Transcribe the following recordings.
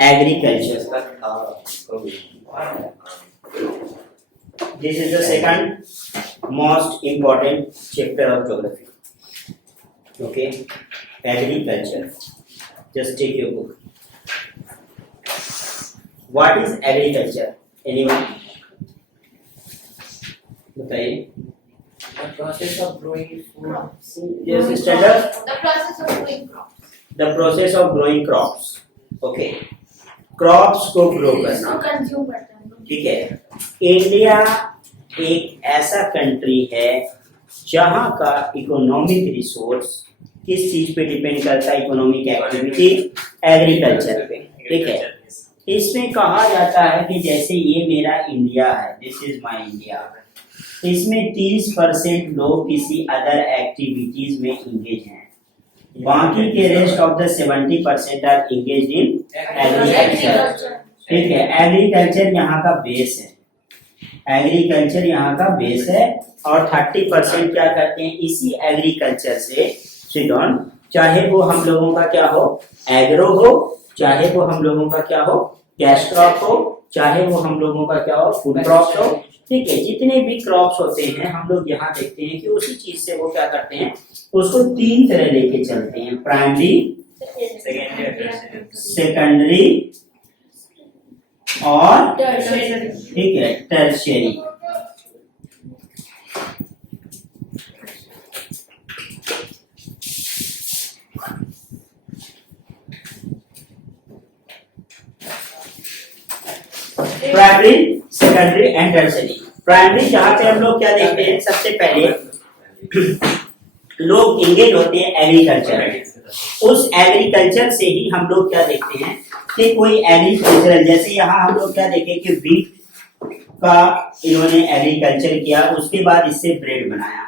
Agriculture. This is the second most important chapter of geography. Okay, agriculture. Just take your book. What is agriculture? Anyone? बताइए. The process of growing food. Yes, standard. The process of growing crops. The process of growing crops. Okay. Crops को grow करना. इसको consume करते हैं. ठीक है. India एक ऐसा कंट्री है जहां का इकोनॉमिक रिसोर्स किस चीज पे डिपेंड करता है? इकोनॉमिक एक्टिविटी एग्रीकल्चर पे. ठीक है. इसमें कहा जाता है कि जैसे ये मेरा इंडिया है, दिस इज माय इंडिया, इसमें 30% लोग किसी अदर एक्टिविटीज में इंगेज हैं, बाकी के rest of the 70% are engage in agriculture. ठीक है. एग्रीकल्चर यहाँ का बेस है, एग्रीकल्चर यहाँ का बेस है, और 30% क्या करते हैं इसी एग्रीकल्चर से सिडॉन, चाहे वो हम लोगों का क्या हो एग्रो हो, चाहे वो हम लोगों का क्या हो कैश क्रॉप हो, चाहे वो हम लोगों का क्या हो फूड क्रॉप हो. ठीक है. जितने भी क्रॉप्स होते हैं हम लोग यहाँ देखते हैं कि उसी चीज से वो क्या करते हैं, उसको 3 तरह लेके चलते हैं, प्राइमरी, सेकेंडरी और ठीक है tertiary. Primary, secondary and tertiary. Primary जहां पे हम लोग क्या देखते हैं, सबसे पहले लोग इंगेज होते हैं एग्रीकल्चर. उस एग्रीकल्चर से ही हम लोग क्या देखते हैं कि कोई एग्रीकल्चरल, जैसे यहाँ हम लोग क्या देखें कि व्हीट का इन्होंने एग्रीकल्चर किया, उसके बाद इससे ब्रेड बनाया,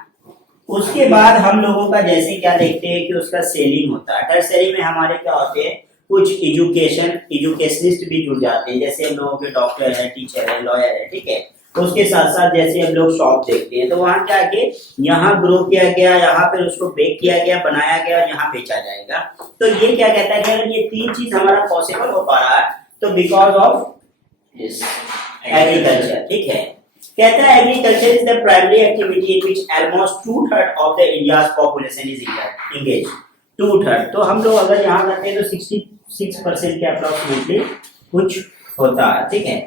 उसके बाद हम लोगों का जैसे क्या देखते हैं कि उसका सेलिंग होता है. टर्शियरी में हमारे क्या होते हैं, कुछ एजुकेशनिस्ट भी जुड़ जाते हैं, जैसे हम लोगों के डॉक्टर है, टीचर है, लॉयर है. ठीक है. उसके साथ साथ जैसे हम लोग शॉप देखते हैं तो वहाँ क्या के यहाँ ग्रो किया गया, यहाँ पे उसको बेक किया गया, बनाया गया और यहाँ बेचा जाएगा. तो ये क्या कहता है कि अगर ये 3 चीज हमारा पॉसिबल हो पा रहा है तो बिकॉज ऑफ एग्रीकल्चर. ठीक है. कहता है agriculture is the primary activity in which almost 2/3 of the India's population is engage. 2/3. तो हम लोग अगर यहाँ करते हैं तो 66% के अप्रोक्सीमेटली कुछ होता है. ठीक है.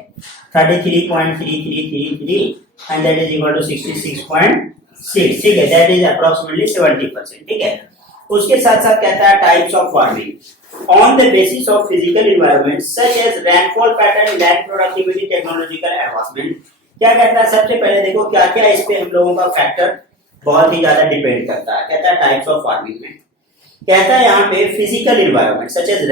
33.3333 and that is equal to 66.6. ठीक है. That is approximately 70%. ठीक है. उसके साथ साथ कहता है types of farming on the basis of physical environment such as rainfall pattern, land productivity, technological advancement. क्या कहता है, सबसे पहले देखो क्या क्या इस पे हम लोगों का फैक्टर बहुत ही ज्यादा डिपेंड करता है. कहता है टाइप्स ऑफ फार्मिंग में कहता है यहाँ पे physical environment such as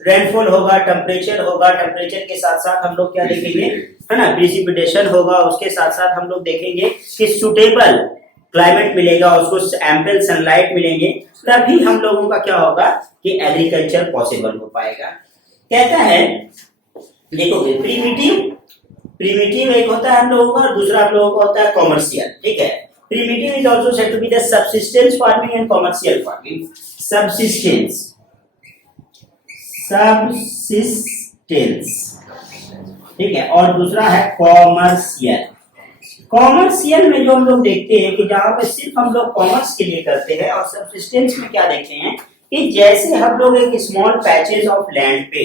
rainfall होगा, टेम्परेचर होगा, टेम्परेचर के साथ साथ हम लोग क्या देखेंगे है ना, प्रिसिपिटेशन होगा, उसके साथ साथ हम लोग देखेंगे कि सुटेबल क्लाइमेट मिलेगा, उसको एम्पल सनलाइट मिलेंगे, तभी हम लोगों का क्या होगा कि एग्रीकल्चर पॉसिबल हो पाएगा. कहता है देखो प्रिमिटिव एक होता है हम लोगों का और दूसरा हम लोगों का होता है कॉमर्शियल. ठीक है. Primitive is also said to be the subsistence farming and commercial farming. Subsistence ठीक है. और दूसरा है कॉमर्शियल. कॉमर्शियल में जो हम लोग देखते हैं कि जहां पे सिर्फ हम लोग कॉमर्स के लिए करते हैं, और सबसिस्टेंस में क्या देखते हैं कि जैसे हम लोग एक स्मॉल पैचेज ऑफ लैंड पे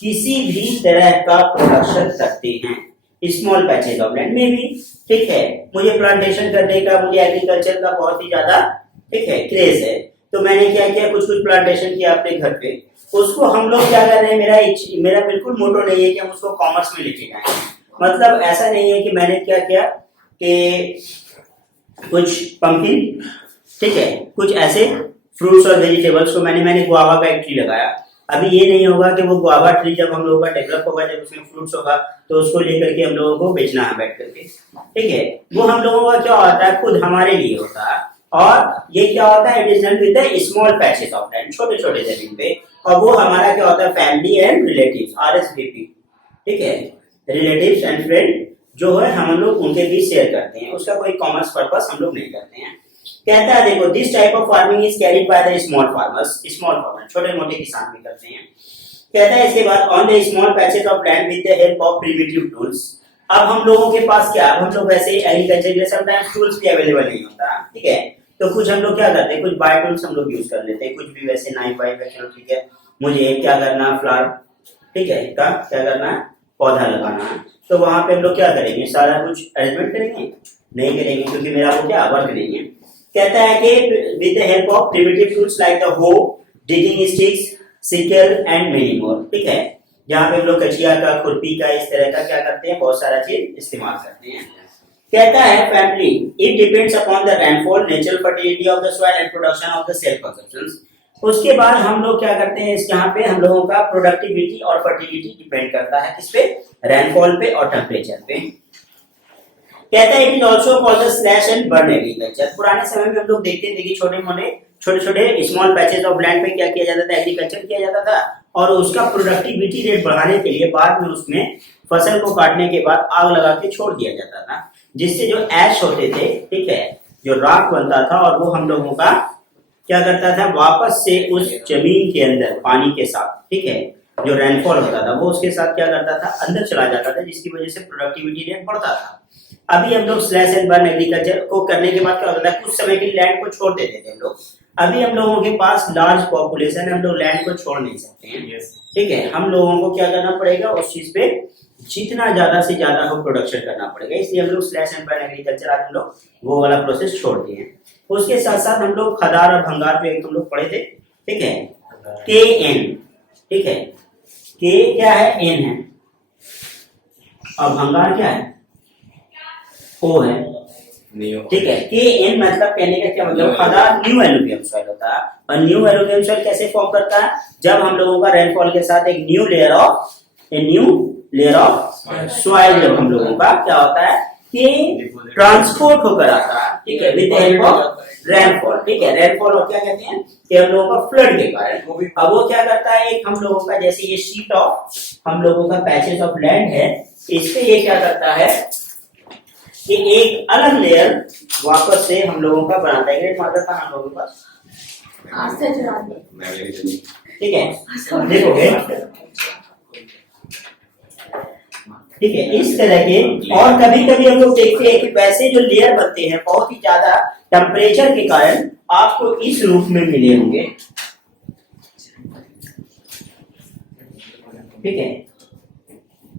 किसी भी तरह का प्रोडक्शन करते हैं, स्मॉल पैचेज ऑफ लैंड में भी. ठीक है. मुझे प्लांटेशन करने का, मुझे एग्रीकल्चर का बहुत ही ज्यादा ठीक है क्रेज है, तो मैंने क्या किया, कुछ प्लांटेशन किया अपने घर पे. उसको हम लोग क्या कर रहे हैं, मेरा बिल्कुल मोटो नहीं है कि हम उसको कॉमर्स में लेके जाएं. मतलब ऐसा नहीं है कि मैंने क्या किया कि कुछ पंपकिन, ठीक है, कुछ ऐसे फ्रूट्स और वेजिटेबल्स को मैंने गुआवा का एक ट्री लगाया. अभी ये नहीं होगा कि वो गुआवा ट्री जब हम लोगों का डेवलप होगा, जब उसमें फ्रूट्स होगा तो उसको लेकर के हम लोगों को बेचना है बैठ करके. ठीक है. वो हम लोगों का क्या होता है, खुद हमारे लिए होता है. और ये क्या होता है, it is done with the small patches of land, छोटे छोटे जमीन पे. और वो हमारा क्या होता है, फैमिली एंड रिलेटिव्स, RSVP. ठीक है. रिलेटिव्स एंड फ्रेंड जो है हम लोग उनके बीच शेयर करते हैं, उसका कोई कॉमर्स पर्पस हम लोग नहीं करते हैं. कहता है देखो this type of farming is carried by the small farmers, small farmer छोटे मोटे किसान भी करते हैं। कहता है इसके बाद on the small patches of land with the help of primitive tools. अब हम लोगों के पास क्या, अब हम लोग वैसे एग्रीकल्चर के लिए समटाइम्स टूल्स भी अवेलेबल नहीं होता, ठीक है, तो कुछ हम लोग क्या करते हैं, कुछ बाय टूल्स हम लोग यूज कर लेते हैं, कुछ भी वैसे नाइफ वाइफ है, चलो ठीक है, मुझे क्या करना है फ्लावर, ठीक है, इसका क्या करना है, पौधा लगाना है, तो वहां पे हम लोग क्या करेंगे, सारा कुछ अरेंजमेंट करेंगे, नहीं करेंगे क्योंकि मेरा वो क्या वर्क नहीं है। कहता है कि with the help of primitive tools like the hoe, digging sticks, sickle and many more, ठीक है, जहाँ पे हम लोग कचिया का, खुरपी का, इस तरह का क्या करते हैं, बहुत सारा चीज इस्तेमाल करते हैं। कहता है family it depends upon the rainfall, natural fertility of the soil and production of the self consumption. उसके बाद हम लोग क्या करते हैं, इस यहाँ पे हम लोगों का प्रोडक्टिविटी और फर्टिलिटी डिपेंड करता है किस पे, रेनफॉल पे और टेम्परेचर पे। कहता है it is also called the slash and burn agriculture. पुराने समय में हम लोग देखते थे कि छोटे छोटे स्मॉल पैचेस ऑफ लैंड पे क्या किया जाता था, एग्रीकल्चर किया जाता था, और उसका प्रोडक्टिविटी रेट बढ़ाने के लिए बाद में उसमें फसल को काटने के बाद आग लगा के छोड़ दिया जाता था, जिससे जो ऐश होते थे, ठीक है, जो राख बनता था, और वो हम लोगों का क्या करता था, वापस से उस जमीन के अंदर पानी के साथ, ठीक है, जो रेनफॉल होता था वो उसके साथ क्या करता था, अंदर चला जाता था, जिसकी वजह से प्रोडक्टिविटी रेट बढ़ता था। अभी हम लोग स्लैश एंड बर्न एग्रीकल्चर को करने के बाद क्या होता था, कुछ समय के लिए लैंड को छोड़ देते थे हम लोग। अभी हम लोगों के पास लार्ज पॉपुलेशन है, हम लोग लैंड को छोड़ नहीं सकते हैं, ठीक है, हम लोगों को क्या करना पड़ेगा, उस चीज पे जितना ज्यादा से ज्यादा हो प्रोडक्शन करना पड़ेगा, इसलिए हम लोग स्लैश एंड बर्न एग्रीकल्चर आज हम लोग वो वाला प्रोसेस छोड़ दिए हैं। उसके साथ साथ हम लोग खदार और भंगार पे हम लोग पढ़े थे, ठीक है, के एन, ठीक है, के क्या है, एन है, और भंगार क्या है, ओ है, ठीक है, के एन मतलब कहने का क्या मतलब, खदार न्यू एलुवियल सॉइल होता है, और न्यू एलुवियल सॉइल कैसे फॉर्म करता है, जब हम लोगों का रेनफॉल के साथ एक न्यू लेयर ऑफ सॉइल जब हम लोगों का क्या होता है कि ट्रांसपोर्ट होकर आता है, ठीक है, with the help of rainfall, ठीक है, रेनफॉल और क्या कहते हैं कि हम लोगों का फ्लड के कारण, अब वो क्या करता है, एक हम लोगों का जैसे ये शीट ऑफ हम लोगों का पैचेस ऑफ लैंड है, इस पे ये क्या करता है कि एक अलग लेयर वापस से हम लोगों का बनाता है, ग्रेट मार्कर था हम लोगों के पास, ठीक है, देखोगे, ठीक है, इस तरह के, और कभी कभी हम लोग देखते हैं कि वैसे जो लेयर बनते हैं बहुत ही ज्यादा टेम्परेचर के कारण आपको इस रूप में मिले होंगे, ठीक है,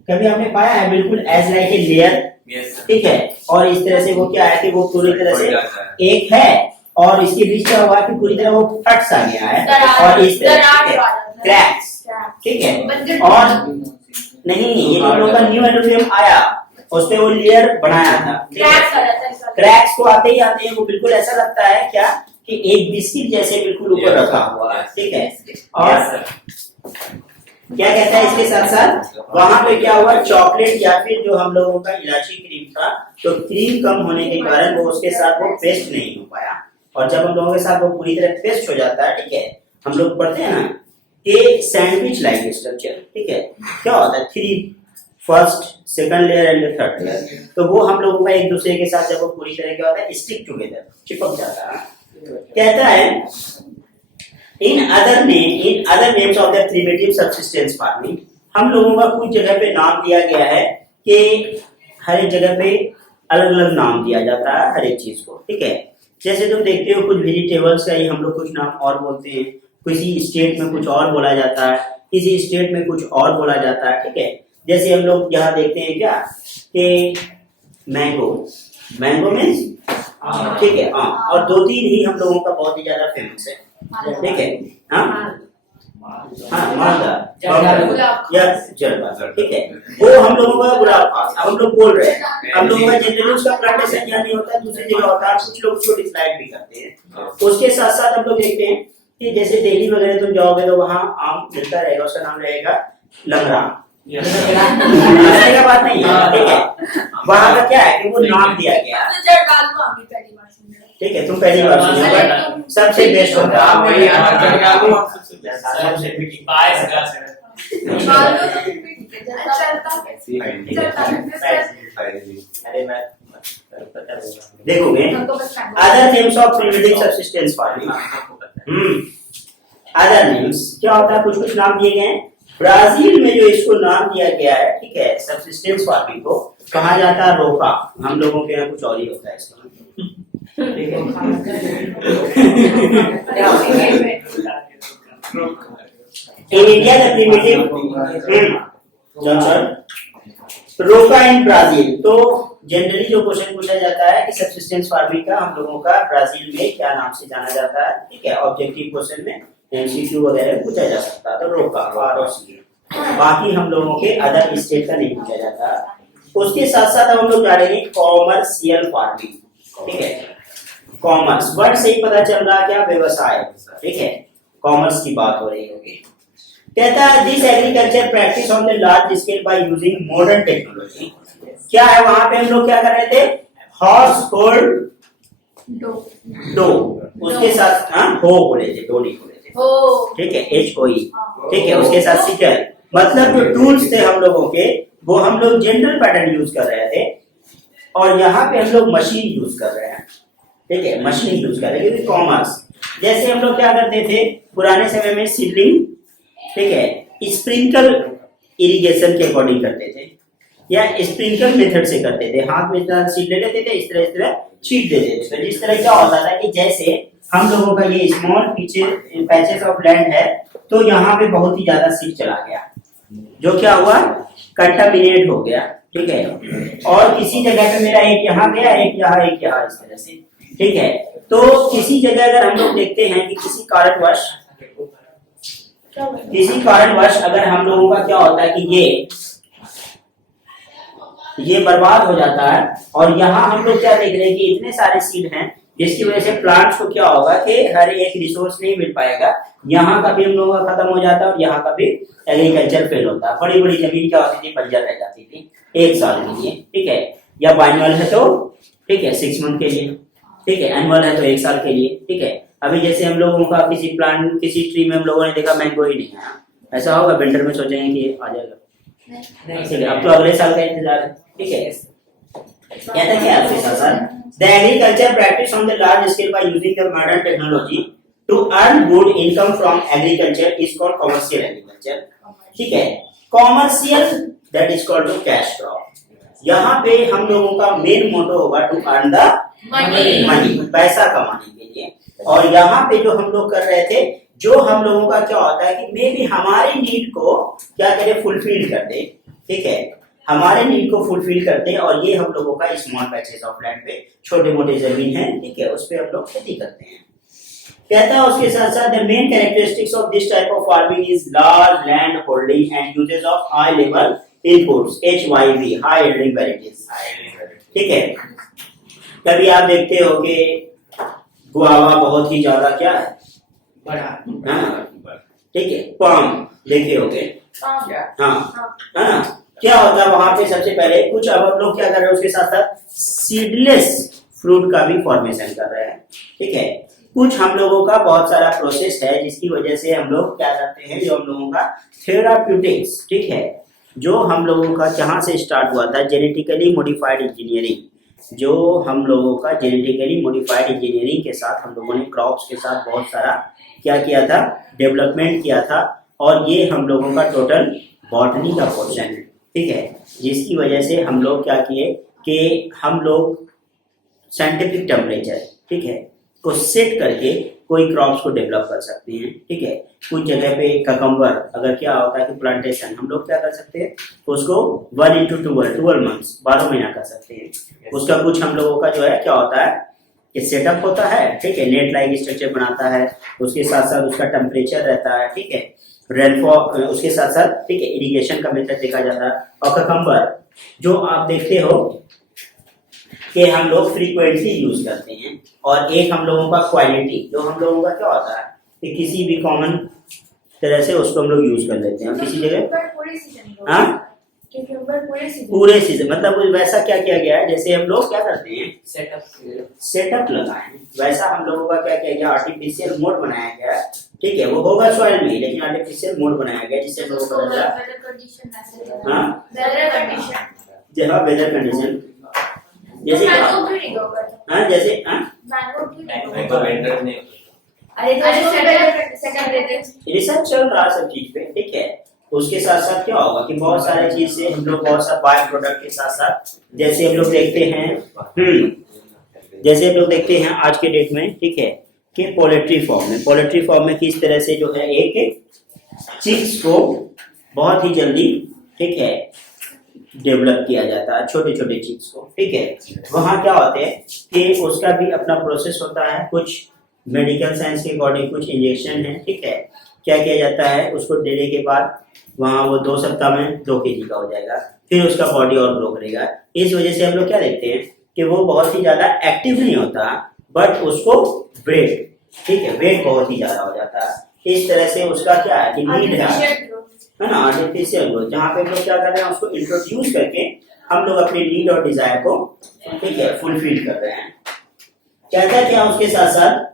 कभी आपने पाया है बिल्कुल एज लाइक ए लेयर, ठीक है, और इस तरह से वो क्या है कि वो पूरी तरह से एक है, और इसके बीच क्या हुआ कि पूरी तरह वो फट सा गया है, और इस तरह क्रैक्स, ठीक है, और नहीं, ये जो लोग का न्यू एलुमिनियम आया उस पे वो लेयर बनाया था, क्रैक्स को आते ही वो बिल्कुल ऐसा लगता है क्या कि एक बिस्किट जैसे बिल्कुल ऊपर रखा हुआ है, ठीक है, और क्या कहता है इसके साथ साथ वहां पे क्या हुआ, चॉकलेट या फिर जो हम लोगों का इलायची क्रीम था, तो क्रीम कम होने के कारण वो उसके साथ वो पेस्ट नहीं हो पाया, और जब हम लोगों के साथ वो पूरी तरह पेस्ट हो जाता है, ठीक है, हम लोग पढ़ते हैं ना कि सैंडविच लाइक स्ट्रक्चर, ठीक है, क्या होता है, 3 first second layer and third layer, तो वो हम लोगों का एक दूसरे के साथ जब वो पूरी तरह क्या होता है, स्टिक टुगेदर, चिपक जाता है। कहता है in other names of the primitive subsistence farming, हम लोगों का कुछ जगह पे नाम दिया गया है कि हर एक जगह पे अलग अलग नाम दिया जाता है हर एक चीज को, ठीक है, जैसे तुम देखते हो कुछ वेजिटेबल्स का ही हम लोग कुछ नाम और बोलते हैं, किसी स्टेट में कुछ और बोला जाता है, किसी स्टेट में कुछ और बोला जाता है, ठीक है, जैसे हम लोग यहाँ देखते हैं क्या कि मैंगो मीन्स, ठीक है, हाँ, और 2-3 ही हम लोगों का बहुत ही ज्यादा फेमस है, ठीक है, हाँ, मालदा या जर्दा, ठीक है, वो हम लोगों का गुलाब खास, अब हम लोग बोल रहे हैं, हम लोगों का जनरली उसका प्लांटेशन यहाँ नहीं होता, दूसरी जगह होता है, कुछ लोग उसको डिसलाइक भी करते हैं। उसके साथ साथ हम लोग देखते हैं कि जैसे दिल्ली वगैरह तुम जाओगे तो वहाँ आम मिलता रहेगा, उसका नाम रहेगा लंगड़ा, का बात नहीं है, ठीक है, वहाँ का क्या है कि वो नाम दिया गया, ठीक है, तुम पहली बार सुनो, बट सबसे बेस्ट होता है अरे मैं देखोगे हमको बस time other names of primitive subsistence farming. Other names क्या होता है, कुछ कुछ नाम दिए गए हैं। ब्राजील में जो इसको नाम दिया गया है, ठीक है, सबसिस्टेंस फार्मिंग को कहा जाता है रोका। हम लोगों के यहाँ कुछ और ही होता है इसका, ठीक है। In India, the primitive रोका इन ब्राजील। तो जनरली जो क्वेश्चन पूछा जाता है कि सबसिस्टेंस फार्मिंग का हम लोगों का ब्राजील में क्या नाम से जाना जाता है, ठीक है। ऑब्जेक्टिव क्वेश्चन में एमसीक्यू वगैरह पूछा जा सकता है, तो रोका ROCA। बाकी हम लोगों के अदर स्टेट का नहीं पूछा जाता। उसके साथ साथ हम लोग जानेंगे कॉमर्शियल फार्मिंग, ठीक है। कॉमर्स वर्ड से ही पता चल रहा है क्या, व्यवसाय, ठीक है। कॉमर्स की बात हो रही होगी। कहता है this agriculture practice on the large scale by using modern technology. क्या है वहां पे हम लोग क्या कर रहे थे, हॉर्स होल्ड डो, उसके साथ हो बोले थे, डो नहीं बोले थे, ठीक है, HOE, ठीक है। उसके साथ सीटर, मतलब जो टूल्स थे हम लोगों के वो हम लोग जनरल पैटर्न यूज कर रहे थे, और यहाँ पे हम लोग मशीन यूज कर रहे हैं, ठीक है, मशीन यूज कर रहे हैं। क्योंकि कॉमर्स जैसे हम लोग क्या करते थे पुराने समय में, सीडलिंग, ठीक है, स्प्रिंकल इरिगेशन के अकॉर्डिंग करते थे, या स्प्रिंकल मेथड से करते थे। हाथ में इतना सीड ले लेते थे, इस तरह छीट देते थे। तो जिस तरह क्या होता था कि जैसे हम लोगों का ये स्मॉल पैचेस ऑफ लैंड है, तो यहाँ पे बहुत ही ज्यादा सीड चला गया, जो क्या हुआ, कंटामिनेट हो गया, ठीक है। और किसी जगह पे मेरा एक यहाँ गया, एक यहाँ, एक यहाँ, इस तरह से, ठीक है। तो किसी जगह अगर हम लोग देखते हैं कि किसी कारणवश अगर हम लोगों का क्या होता है कि ये बर्बाद हो जाता है, और यहाँ हम लोग क्या देख रहे हैं कि इतने सारे सीड हैं, जिसकी वजह से प्लांट्स को क्या होगा कि हर एक रिसोर्स नहीं मिल पाएगा। यहाँ का भी हम लोगों का खत्म हो जाता है, और यहाँ का भी एग्रीकल्चर फेल होता है। बड़ी बड़ी जमीन क्या होती थी, बंजर रह जाती थी एक साल के लिए, ठीक है। या बाइनल है तो ठीक है 6 मंथ के लिए, ठीक है। एनुअल है तो 1 साल के लिए, ठीक है। अभी जैसे हम लोगों का किसी प्लांट, किसी ट्री में हम लोगों ने देखा मैंगो ही नहीं आया, ऐसा होगा विंटर में सोचेंगे कि आ जाएगा, ठीक है। अब तो अगले साल का इंतजार है, ठीक है। कहता क्या आपके साथ, the agriculture practice on the large scale by using the modern technology to earn good income from agriculture is called commercial agriculture, ठीक है। Commercial that is called cash crop. यहाँ पे हम लोगों का मेन मोटो होगा टू अर्न द मनी, पैसा कमाने के लिए। और यहाँ पे जो हम लोग कर रहे थे, जो हम लोगों का क्या होता है कि मे भी हमारी नीड को क्या करें, फुलफिल कर दे, ठीक है, हमारे नीड को फुलफिल करते हैं। और ये हम लोगों का स्मॉल पैचेस ऑफ लैंड पे, छोटे मोटे जमीन है, ठीक है, उस पे हम लोग खेती करते हैं। कहता है उसके साथ साथ the main characteristics of this type of farming is large land holding and uses of high level inputs, HYV, high yielding varieties, ठीक है। कभी आप देखते हो कि गुआवा बहुत ही ज्यादा क्या है, बड़ा, ठीक है, पाम देखे होगे, हाँ, है ना। क्या होता है वहां पे, सबसे पहले कुछ, अब हम लोग क्या कर रहे हैं उसके साथ साथ सीडलेस फ्रूट का भी फॉर्मेशन कर रहे हैं, ठीक है। कुछ हम लोगों का बहुत सारा प्रोसेस है, जिसकी वजह से हम लोग क्या करते हैं, जो हम लोगों का थेराप्यूटिक्स, ठीक है, जो हम लोगों का जहां से स्टार्ट हुआ था, जेनेटिकली मॉडिफाइड इंजीनियरिंग, जो हम लोगों का जेनेटिकली मॉडिफाइड इंजीनियरिंग के साथ हम लोगों ने क्रॉप्स के साथ बहुत सारा क्या किया था, डेवलपमेंट किया था। और ये हम लोगों का टोटल बॉटनी का पोर्शन है, ठीक है, जिसकी वजह से हम लोग क्या किए कि हम लोग साइंटिफिक टेम्परेचर, ठीक है, को सेट करके कोई क्रॉप्स को डेवलप कर सकते हैं, ठीक है। कुछ जगह पे ककम्बर, अगर क्या होता है कि प्लांटेशन, हम लोग क्या कर सकते हैं उसको 1 into 12 मंथ्स, 12 महीना कर सकते हैं। उसका कुछ हम लोगों का जो है क्या होता है कि सेटअप होता है, ठीक है, नेट लाइक स्ट्रक्चर बनाता है, उसके साथ साथ उसका टेम्परेचर रहता है, ठीक है, रेनफॉल, उसके साथ साथ, ठीक है, इरिगेशन का मेथड देखा जाता है। और ककम्बर जो आप देखते हो कि हम लोग फ्रीक्वेंटली यूज करते हैं, और एक हम लोगों का क्वालिटी, जो हम लोगों का क्या होता है कि किसी भी कॉमन तरह से उसको हम लोग यूज कर लेते हैं, और किसी जगह हाँ पूरे सीजन, मतलब वैसा क्या किया गया है, जैसे हम लोग क्या करते हैं सेटअप लगाए, वैसा हम लोगों का क्या किया गया, आर्टिफिशियल मोड बनाया गया है, ठीक है। वो होगा सॉइल में, लेकिन आर्टिफिशियल मोड बनाया गया जिससे हम लोगों को जहाँ वेदर कंडीशन, जैसे मैंगो भी नहीं होगा। हाँ जैसे हाँ मैंगो भी नहीं मैं होगा। को वेंडर ने अरे तो सेकंड देते। रिसर्च चल रहा है सब चीज पे, ठीक है। उसके साथ साथ क्या होगा कि बहुत सारे चीज से हम लोग बहुत सा बाय प्रोडक्ट के साथ साथ जैसे हम लोग देखते हैं जैसे हम लोग देखते हैं आज के डेट में, ठीक है, कि पोल्ट्री फॉर्म में किस तरह से जो है एक चिक्स को बहुत ही जल्दी, ठीक है, डेवलप किया जाता है, छोटे छोटे चिक्स को, ठीक है। वहाँ क्या होते हैं कि उसका भी अपना प्रोसेस होता है, कुछ मेडिकल साइंस के अकॉर्डिंग कुछ इंजेक्शन है, ठीक है। क्या किया जाता है, उसको देने के बाद वहाँ वो 2 सप्ताह में 2 kg का हो जाएगा, फिर उसका बॉडी और ग्रो करेगा। इस वजह से हम लोग क्या देखते हैं कि वो बहुत ही ज्यादा एक्टिव नहीं होता, बट उसको वेट, ठीक है, वेट बहुत ही ज्यादा हो जाता है। इस तरह से उसका क्या है कि नीड है ना, आर्टिफिशियल ग्रोथ, जहाँ पे हम लोग क्या कर रहे हैं, उसको इंट्रोड्यूस करके हम लोग अपने नीड और डिजायर को, ठीक है, फुलफिल कर रहे हैं। कहता क्या उसके साथ साथ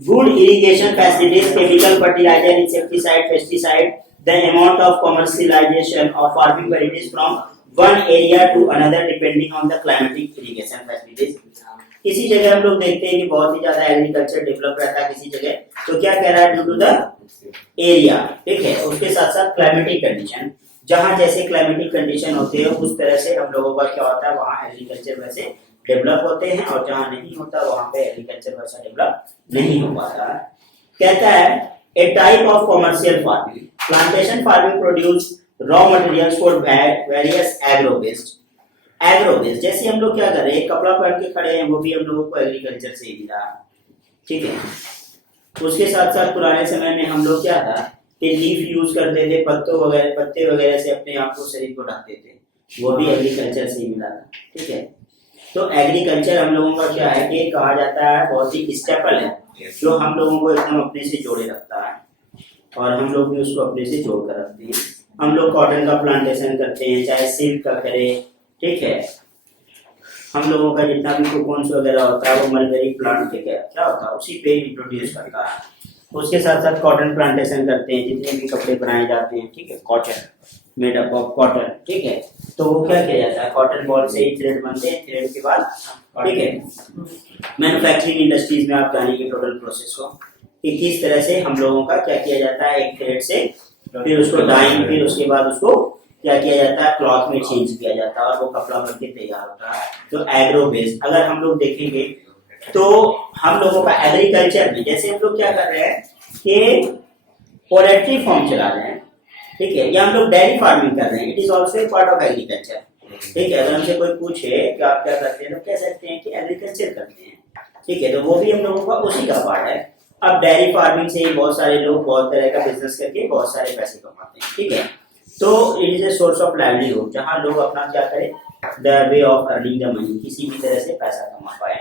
good irrigation facilities, chemical fertilizer, insecticide, pesticide, the amount of commercialization of farming varieties from one area to another depending on the climatic irrigation facilities. किसी जगह हम लोग देखते हैं कि बहुत ही ज्यादा एग्रीकल्चर डेवलप रहता है किसी जगह, तो क्या कह रहा है, ड्यू टू द एरिया, ठीक है। उसके साथ साथ क्लाइमेटिक कंडीशन, जहाँ जैसे क्लाइमेटिक कंडीशन होती है उस तरह से हम लोगों का क्या होता है, वहाँ एग्रीकल्चर वैसे डेवलप होते हैं, और जहाँ नहीं होता वहाँ पे एग्रीकल्चर वैसा डेवलप नहीं हो पाता है। कहता है a type of commercial farming, plantation farming produce raw materials for various agro waste. जैसे हम लोग क्या कर रहे हैं, कपड़ा पहन के खड़े हैं, वो भी हम लोगों को एग्रीकल्चर से ही मिला, ठीक है। उसके साथ साथ पुराने समय में हम लोग क्या था कि लीफ यूज करते थे, पत्ते वगैरह से अपने आप को, शरीर को ढकते थे, वो भी एग्रीकल्चर से ही मिला था, ठीक है। तो एग्रीकल्चर हम लोगों का क्या है कि कहा जाता है बहुत ही स्टेपल है, जो हम लोगों को एकदम अपने से जोड़े रखता है, और हम लोग भी उसको अपने से जोड़ कर रखते हैं। हम लोग कॉटन का प्लांटेशन करते हैं, चाहे सिल्क का करें, ठीक है। हम लोगों का जितना भी कोकोन्स वगैरह होता है वो मलबेरी प्लांट के क्या होता है, उसी पे इंट्रोड्यूस करता है। उसके साथ साथ कॉटन प्लांटेशन करते हैं, जितने भी कपड़े बनाए जाते हैं, ठीक है, cotton, made up of cotton, ठीक है। तो वो क्या किया जाता है, कॉटन बॉल से ही थ्रेड बनते हैं, थ्रेड के बाद, ठीक है, मैन्युफैक्चरिंग इंडस्ट्रीज में आप जानेंगे टोटल प्रोसेस को कि किस तरह से हम लोगों का क्या किया जाता है, एक थ्रेड से फिर उसको डाइंग, फिर उसके बाद उसको क्या किया जाता है, क्लॉथ में चेंज किया जाता है, और वो कपड़ा बनके तैयार होता है। तो एग्रो बेस्ड अगर हम लोग देखेंगे तो हम लोगों का एग्रीकल्चर में, जैसे हम लोग क्या कर रहे हैं कि पोल्ट्री फार्म चला रहे हैं, ठीक है, या हम लोग डेयरी फार्मिंग कर रहे हैं, it is also a part of agriculture, ठीक है। अगर हमसे कोई पूछे कि आप क्या करते हैं, तो कह सकते हैं कि एग्रीकल्चर करते हैं, ठीक है। तो वो भी हम लोगों का उसी का पार्ट है। अब डेयरी फार्मिंग से ही बहुत सारे लोग बहुत तरह का बिजनेस करके बहुत सारे पैसे कमाते हैं, ठीक है। तो it is a source of livelihood, जहाँ लोग अपना क्या करें, the way of earning the money, किसी भी तरह से पैसा कमा पाए।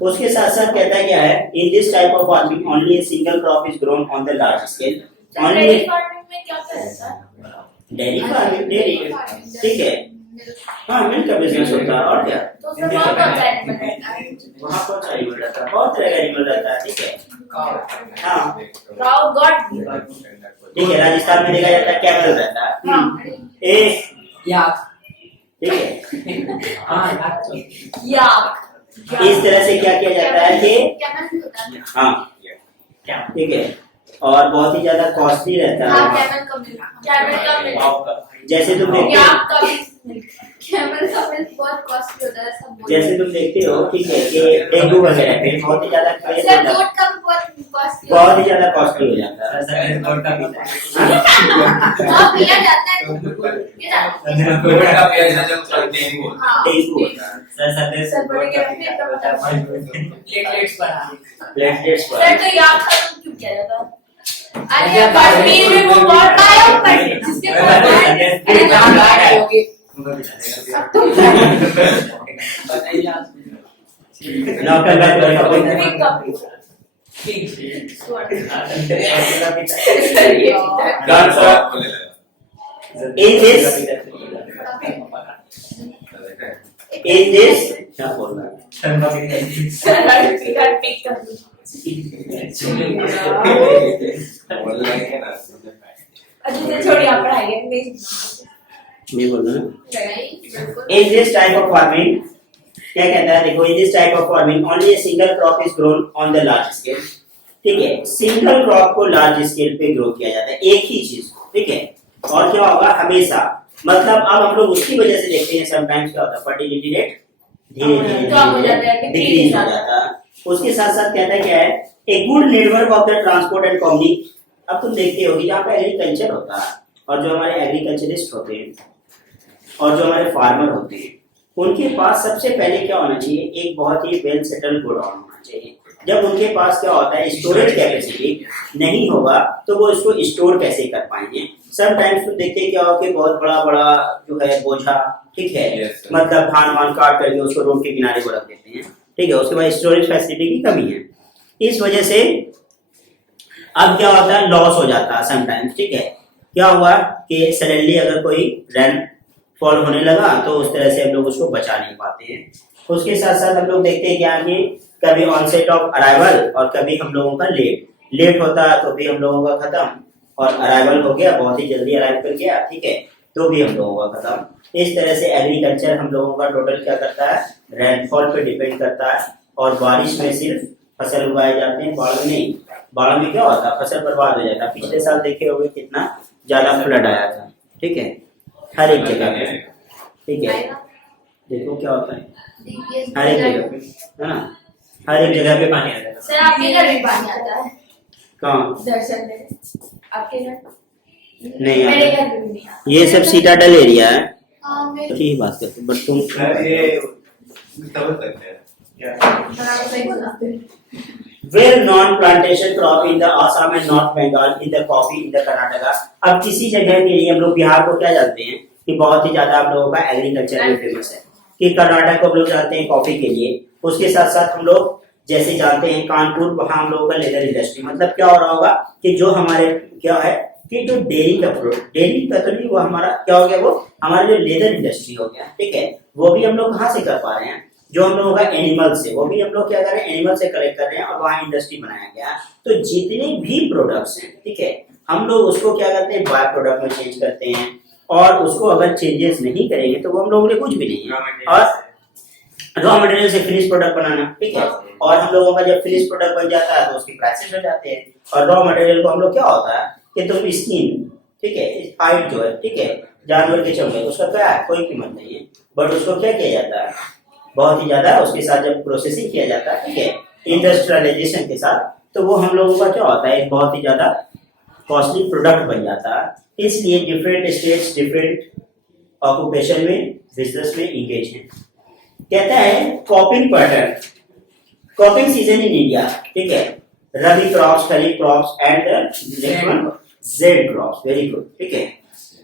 उसके साथ साथ कहता है क्या है, in this type of farming only a single crop is grown on the large scale. Dairy farming में क्या रहता है? डेयरी फार्मिंग, डेयरी, ठीक है, हाँ, मिल्क का बिजनेस होता है, और क्या, तो उसमें बहुत सारे एनिमल रहता है। वहाँ बहुत सारे एनिमल रहता है, बहुत तरह का एनिमल रहता है, ठीक है, हाँ, काउ गॉड, ठीक है। राजस्थान में देखा जाता है कैमल रहता है, हाँ, याक, ठीक है, हाँ याक, इस तरह से क्या किया जाता है कि कैमल भी होता है। हाँ, ठीक है, और बहुत ही ज्यादा कॉस्टली रहता हाँ, है। कैमल का मिल्क, जैसे तुम देखते हो, याक का मिल्क, कैमल का मिल्क बहुत कॉस्टली होता है, सब बोलते हैं। जैसे तुम देखते हो, ठीक है, कि डेंगू वगैरह पे बहुत ही ज्यादा क्रेज सर, होता है, गोट का भी बहुत कॉस्टली बहुत ही ज्यादा कॉस्टली हो जाता है। हाँ, पिया जाता है, पिया जाता है। हाँ, डेंगू होता है, सर बड़े के रखने का मतलब है। प्लेटलेट्स पर प्लेटलेट्स सर, पर, तो याक का मिल्क क्यों किया जाता है? अरे कश्मीर में वो बहुत आया पर जिसके अरे जहाँ ला रहे होगे नौकर का कोई का कोई in this क्या बोल रहा छोड़िए आप पढ़ाइए नहीं। नहीं बोलना ना। नहीं, बिल्कुल। In this type of farming, क्या कहता है देखो, in this type of farming only a single crop is grown on the large scale। ठीक है, सिंगल क्रॉप को लार्ज स्केल पे ग्रो किया जाता है, एक ही चीज, ठीक है। और क्या होगा हमेशा, मतलब अब हम लोग उसकी वजह से देखते हैं समटाइम्स क्या होता है, फर्टिलिटी रेट धीरे धीरे कम हो जाता है, डिक्रीज हो जाता है। उसके साथ साथ कहता है क्या है, a good network of the transport and communication. अब तुम देखते होगी जहाँ पे एग्रीकल्चर होता है और जो हमारे एग्रीकल्चरिस्ट होते हैं और जो हमारे फार्मर होते हैं, उनके पास सबसे पहले क्या होना चाहिए, एक बहुत ही वेल सेटल्ड गोडाउन होना चाहिए। जब उनके पास क्या होता है, स्टोरेज कैपेसिटी नहीं होगा तो वो इसको स्टोर कैसे कर पाएंगे। समटाइम्स तो देखते क्या हो कि बहुत बड़ा बड़ा जो है बोझा, ठीक है, मतलब धान वान काट करके उसको रोड के किनारे को रख देते हैं, ठीक है। उसके बाद स्टोरेज फैसिलिटी की कमी है, इस वजह से अब क्या होता है, लॉस हो जाता है समटाइम्स, ठीक है। क्या हुआ कि सडनली अगर कोई रेन फॉल होने लगा तो उस तरह से हम लोग उसको बचा नहीं पाते हैं। उसके साथ साथ हम लोग देखते हैं क्या कि कभी ऑनसेट ऑफ अराइवल और कभी हम लोगों का लेट होता है तो भी हम लोगों का खत्म, और अराइवल हो गया बहुत ही जल्दी अराइव कर गया, ठीक है, तो भी हम लोगों का खत्म। इस तरह से एग्रीकल्चर हम लोगों का टोटल क्या करता है, रेनफॉल पे डिपेंड करता है। और बारिश में सिर्फ फसल उगाए जाते हैं, बाढ़ में नहीं। बाढ़ में क्या होता है, फसल बर्बाद हो जाता है। पिछले साल देखे होंगे कितना ज्यादा फ्लड आया था, ठीक है, हर एक जगह पे, ठीक है। देखो क्या होता है हर एक जगह पे, है ना, हर एक जगह पे पानी आता है। सर आपके घर भी पानी आता है? कहाँ? दर्शन में आपके घर नहीं मेरे आता। घर भी नहीं आता। ये सब सीटाडल एरिया है, हाँ, मेरे ठीक बात करते, बट तुम सही बोला। Well non plantation crop in the Assam and north Bengal, in the coffee in the Karnataka. अब किसी जगह के लिए हम लोग बिहार को क्या जानते हैं कि बहुत ही ज्यादा आप लोगों का एग्रीकल्चर में फेमस है, कि कर्नाटक को हम लोग जानते हैं कॉफी के लिए। उसके साथ साथ हम लोग जैसे जानते हैं कानपुर, वहाँ हम लोगों का लेदर इंडस्ट्री। मतलब क्या हो रहा होगा कि जो हमारे क्या है कि जो डेयरी का तो नहीं, वो हमारा क्या हो गया, वो हमारा जो लेदर इंडस्ट्री हो गया, ठीक है। वो भी हम लोग कहाँ से कर पा रहे हैं, जो हम लोगों का एनिमल से, वो भी हम लोग क्या कर रहे हैं, एनिमल से कलेक्ट कर रहे हैं और वहाँ इंडस्ट्री बनाया गया। तो जितने भी प्रोडक्ट्स हैं, ठीक है, हम लोग उसको क्या करते हैं, बाय प्रोडक्ट में चेंज करते हैं। और उसको अगर चेंजेस नहीं करेंगे तो वो हम लोगों के लिए कुछ भी नहीं है। और रॉ मटेरियल से फिनिश प्रोडक्ट बनाना, ठीक है, और हम लोगों का जब फिनिश प्रोडक्ट बन जाता है तो उसकी प्राइसेस हो जाते हैं। और रॉ मटेरियल को हम लोग क्या होता है कि तुम स्किन, ठीक है, हाइट जो है, ठीक है, जानवर के चमड़े, उसका क्या है, कोई कीमत नहीं है, बट उसको क्या किया जाता है, बहुत ही ज्यादा उसके साथ जब प्रोसेसिंग किया जाता है, ठीक है, इंडस्ट्रियलाइजेशन के साथ, तो वो हम लोगों का क्या होता है, एक बहुत ही ज्यादा कॉस्टली प्रोडक्ट बन जाता है। इसलिए डिफरेंट स्टेट्स डिफरेंट ऑक्यूपेशन में, बिजनेस में इंगेज हैं। कहता है cropping pattern, cropping season in India, ठीक है, rabi crops, kharif crops and next one zaid crops. Very good, ठीक है,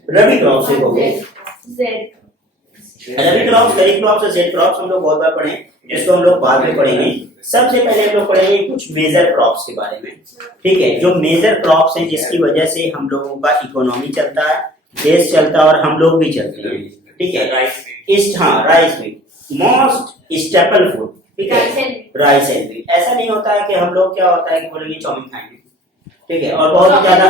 रबी क्रॉप्स हो गए, रबी क्रॉप्स, खरीफ क्रॉप्स और जेड क्रॉप्स हम लोग बहुत बार पढ़े, इसको हम लोग बाद में पढ़ेंगे। सबसे पहले हम लोग पढ़ेंगे कुछ मेजर क्रॉप्स के बारे में, ठीक है, जो मेजर क्रॉप्स हैं जिसकी वजह से हम लोगों का इकोनॉमी चलता है, देश चलता है और हम लोग भी चलते हैं, ठीक है। Rice meet most staple food, ठीक है, राइस एंड मीट। ऐसा नहीं होता है कि हम लोग क्या होता है कि बोलेंगे चाउमीन खाएंगे, ठीक है, और बहुत ज्यादा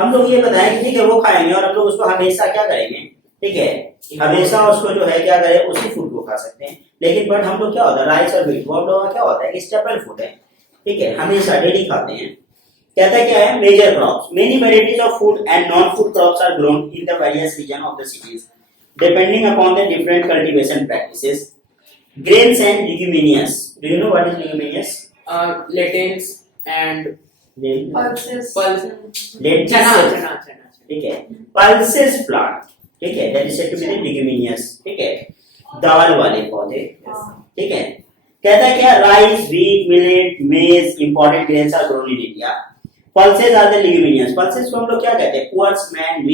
हम लोग ये बताएं कि ठीक है वो खाएंगे और हम लोग उसको हमेशा क्या करेंगे, ठीक है, हमेशा उसको जो है क्या करें, उसी फूड को खा सकते हैं। लेकिन बट हम लोग क्या होता है, राइस और मीट वो हम लोगों का क्या होता है कि स्टेपल फूड है, ठीक है, हमेशा डेली खाते हैं। कहता है क्या है, major crops, many varieties of food and non food crops are grown in the various region of the cities depending upon the different cultivation practices. Grains and leguminous. Do you know what is leguminous? Lentils and pulses, Lentils. chana. ठीक है, pulses plant, ठीक है, that is said to be the leguminous, ठीक है, दाल वाले पौधे, ठीक है। कहता है क्या, rice, wheat, millet, maize, important grains are grown in India. Pulses are the leguminous. Pulses को हम लोग क्या कहते हैं, पुअर्स मैन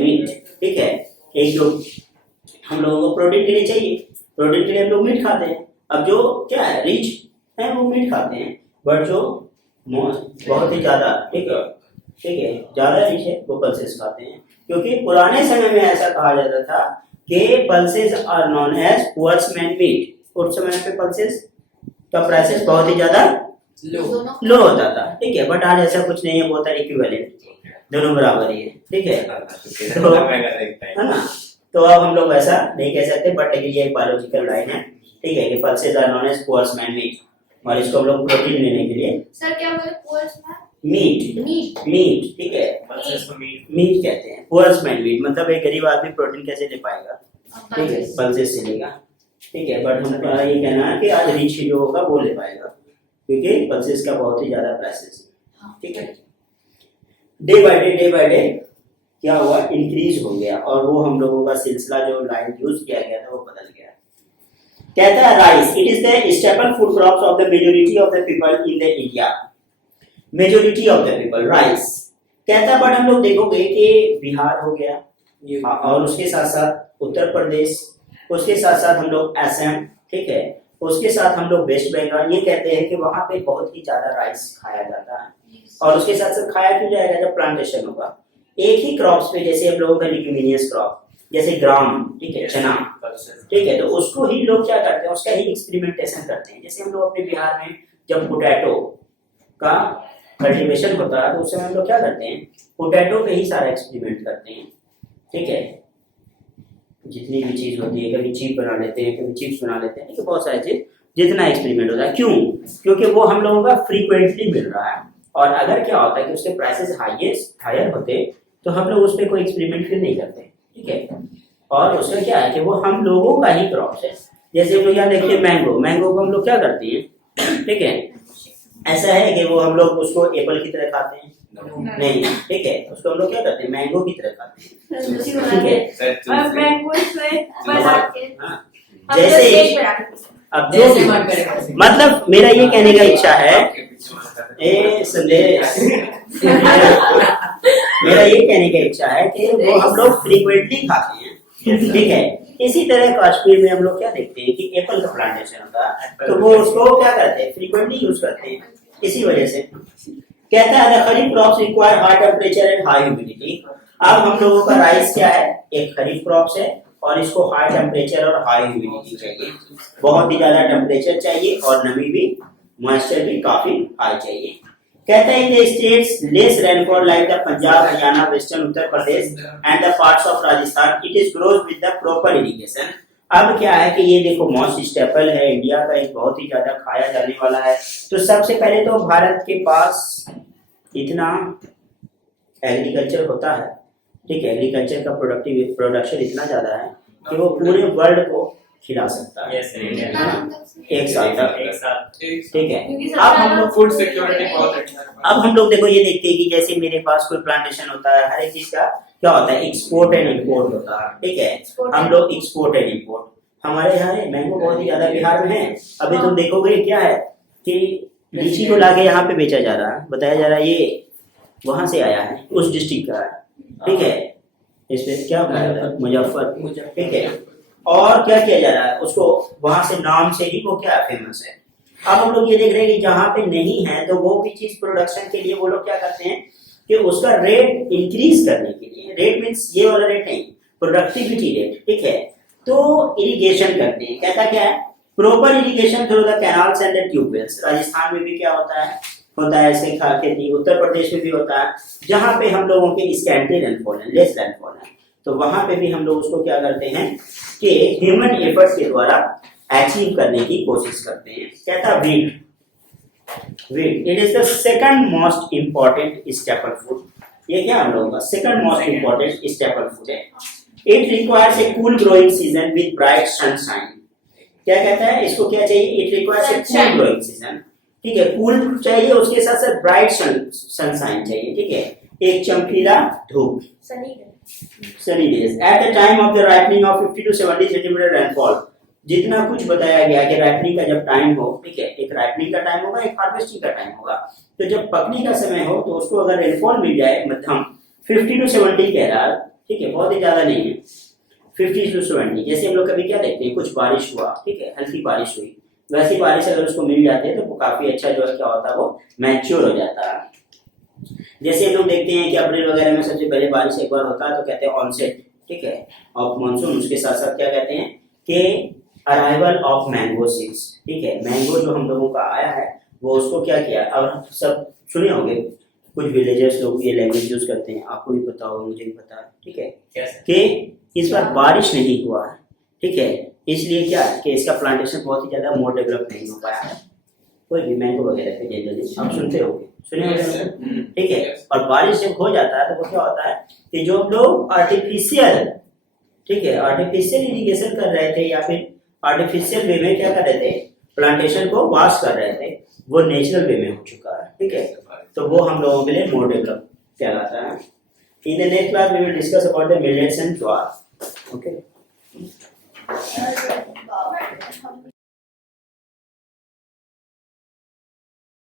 मीट, ठीक है। एक जो हम लोगों को प्रोटीन के लिए चाहिए, प्रोटीन के लिए हम लोग मीट खाते हैं। अब जो क्या है, रिच है वो मीट खाते हैं, बट जो बहुत ही ज्यादा, ठीक है, ज्यादा रिच है वो पल्सेस खाते हैं। क्योंकि पुराने समय में ऐसा कहा जाता था कि pulses are known as poor's man meat. उस समय पे पल्सेस का प्राइसेस बहुत ही ज्यादा Low. लो होता था, ठीक है, बट आज ऐसा कुछ नहीं है, बहुत इक्विवेलेंट, दोनों बराबर ही है, ठीक है, है ना। तो अब हम लोग ऐसा नहीं कह सकते, बट लेकिन ये एक बायोलॉजिकल लाइन है, ठीक है, कि pulses are known as poor's man meat, और इसको हम लोग प्रोटीन लेने के लिए सर क्या बोले poor's man meat, meat meat, ठीक है, मीट कहते हैं, पोअर्स मैन मीट, मतलब एक गरीब आदमी प्रोटीन कैसे ले पाएगा, ठीक है, पल्सेस से लेगा, ठीक है, बट हमारा ये कहना है कि आज रिच जो होगा वो ले पाएगा, क्योंकि पल्सेस का बहुत ही ज्यादा प्राइसेस है, ठीक है। डे बाय डे क्या हुआ, इंक्रीज हो गया, और वो हम लोगों का सिलसिला जो लाइन यूज किया गया था वो बदल गया। कहता है rice, it is the staple food crops of the majority of the people in the India, majority of the people rice कहता है, बट हम लोग देखोगे कि बिहार हो गया, और उसके साथ साथ उत्तर प्रदेश, उसके साथ साथ हम लोग असम, ठीक है, उसके साथ हम लोग वेस्ट बंगाल, ये कहते हैं कि वहां पे बहुत ही ज्यादा राइस खाया जाता है, और उसके साथ साथ खाया क्यों जाएगा, जब प्लांटेशन होगा एक ही क्रॉप्स पे, जैसे हम लोगों का लिग्यूमिनियस क्रॉप, जैसे ग्राम, ठीक है, चना, ठीक है, तो उसको ही लोग क्या करते हैं, उसका ही एक्सपेरिमेंटेशन करते हैं। जैसे हम लोग अपने बिहार में जब पोटैटो का कल्टीवेशन होता है, तो उस समय हम लोग क्या करते हैं, पोटैटो पे ही सारा एक्सपेरिमेंट करते हैं, ठीक है, जितनी भी चीज होती है, कभी चीप बना लेते हैं, कभी चिप्स बना लेते हैं, ठीक है, बहुत सारी चीज, जितना एक्सपेरिमेंट होता है, क्यों, क्योंकि वो हम लोगों का फ्रीक्वेंटली मिल रहा है, और अगर क्या होता है कि उसके प्राइसेस हायर होते, तो हम लोग उस पर कोई एक्सपेरिमेंट फिर नहीं करते, ठीक है, और उसमें क्या है कि वो हम लोगों का ही क्रॉप है। जैसे हम लोग यहाँ देखते हैं मैंगो को हम लोग क्या करते हैं, ठीक है, ऐसा है कि वो हम लोग उसको एप्पल की तरह खाते हैं, नहीं, ठीक है, उसको हम लोग क्या करते हैं, मैंगो की तरह खाते हैं, ठीक है, हाँ, जैसे अब जो मतलब मेरा ये कहने का इच्छा है, संदेश मेरा ये कहने का इच्छा है कि वो हम लोग फ्रीक्वेंटली खाते हैं, ठीक है। इसी तरह कश्मीर में हम लोग क्या देखते हैं कि एप्पल का प्लांटेशन होता है, तो वो उसको क्या करते हैं, फ्रीक्वेंटली यूज करते हैं, इसी वजह से कहता है the kharif crops require high temperature and high humidity. अब हम लोगों का राइस क्या है, एक खरीफ क्रॉप्स है, और इसको हाई टेम्परेचर और हाई ह्यूमिडिटी चाहिए, बहुत ही ज्यादा टेम्परेचर चाहिए, और नमी भी, मॉइस्चर भी काफी हाई चाहिए। कहता है the states less rainfall like the Punjab, Haryana, western Uttar Pradesh and the parts of Rajasthan, it is grows with the proper irrigation. अब क्या है कि ये देखो मोस्ट स्टेपल है, इंडिया का एक बहुत ही ज्यादा खाया जाने वाला है। तो सबसे पहले तो भारत के पास इतना एग्रीकल्चर होता है, ठीक है, एग्रीकल्चर का प्रोडक्शन इतना ज्यादा है कि वो पूरे वर्ल्ड को खिला सकता है, एक साल तक, ठीक है। अब हम लोग फूड सिक्योरिटी बहुत अच्छा है। अब हम लोग देखो ये देखते हैं कि जैसे मेरे पास कोई प्लांटेशन होता है, हर एक चीज का क्या होता है, एक्सपोर्ट एंड इंपोर्ट होता है, ठीक है, हम लोग एक्सपोर्ट एंड इंपोर्ट, हमारे यहाँ मैंगो बहुत ही ज्यादा बिहार में है। अभी तुम देखोगे क्या है कि लीची को लाके यहाँ पे बेचा जा रहा है, बताया जा रहा है ये वहां से आया है, उस डिस्ट्रिक्ट का है, ठीक है, इसमें क्या मुजफ्फर, ठीक है, और क्या किया जा रहा है, उसको वहां से नाम से ही वो क्या फेमस है। अब हम लोग ये देख रहे हैं कि जहाँ पे नहीं है, तो वो भी चीज प्रोडक्शन के लिए वो लोग क्या करते हैं कि उसका रेट इंक्रीज करने के लिए, रेट मीन्स ये वाला रेट नहीं, प्रोडक्टिविटी रेट, ठीक है, तो इरिगेशन करते हैं। कहता क्या है, proper irrigation through the canals and the tube wells. Rajasthan में भी क्या होता है ऐसे खेती, उत्तर प्रदेश में भी होता है, जहाँ पे हम लोगों के स्कैंटी रेनफॉल है, लेस रेनफॉल है, तो वहां पे भी हम लोग उसको क्या करते हैं कि ह्यूमन एफर्ट्स के द्वारा अचीव करने की कोशिश करते हैं। कहता wheat, it is the second most important staple food. ये क्या हम लोगों का second most important staple food है। It requires a cool growing season with bright sunshine. क्या कहता है, इसको क्या चाहिए, it requires a cool growing season, ठीक है, कूल चाहिए, उसके साथ साथ ब्राइट सनशाइन चाहिए, ठीक है, एक चमकीला धूप, Sunny days at the time of the ripening of 50 to 70 centimetre rainfall. जितना कुछ बताया गया कि राइपनिंग का जब टाइम हो, ठीक है, एक राइपनिंग का टाइम होगा, एक हार्वेस्टिंग का टाइम होगा, तो जब पकने का समय हो तो उसको अगर रेनफॉल मिल जाए, मध्यम 50 to 70 कह रहा है, ठीक है, बहुत ही ज्यादा नहीं है, 50 to 70। जैसे हम लोग कभी क्या देखते हैं, कुछ बारिश हुआ, ठीक है, हल्की बारिश हुई, वैसी बारिश अगर उसको मिल जाती है तो वो काफी अच्छा जो है क्या होता है, वो मैच्योर हो जाता है। जैसे हम लोग देखते हैं कि अप्रैल वगैरह में सबसे पहले बारिश एक बार होता है, तो कहते हैं ऑनसेट, ठीक है, ऑफ मानसून। उसके साथ साथ क्या कहते हैं कि अराइवल ऑफ मैंगो सीड्स, ठीक है, मैंगो जो हम लोगों का आया है वो उसको क्या किया, और सब सुने होंगे कुछ विलेजर्स लोग ये लैंग्वेज यूज करते हैं, आपको भी पता होगा, मुझे भी पता है, ठीक है, कि इस बार बारिश नहीं हुआ है, ठीक है, इसलिए क्या है कि इसका प्लांटेशन बहुत ही ज्यादा मोर डेवलप नहीं हो पाया है, कोई भी मैंगो वगैरह के जनरली आप सुनते होंगे, सुने होंगे, ठीक है। और बारिश जब हो जाता है तो वो क्या होता है कि जो लोग आर्टिफिशियल, ठीक है, आर्टिफिशियल इरिगेशन कर रहे थे या फिर आर्टिफिशियल वे में क्या कर रहे थे, प्लांटेशन को वाश कर रहे थे, वो नेचुरल वे में हो चुका है, ठीक है, तो वो हम लोगों के लिए मोर डेवलप कहलाता है। In the next class we will discuss about the millets and jowar, okay.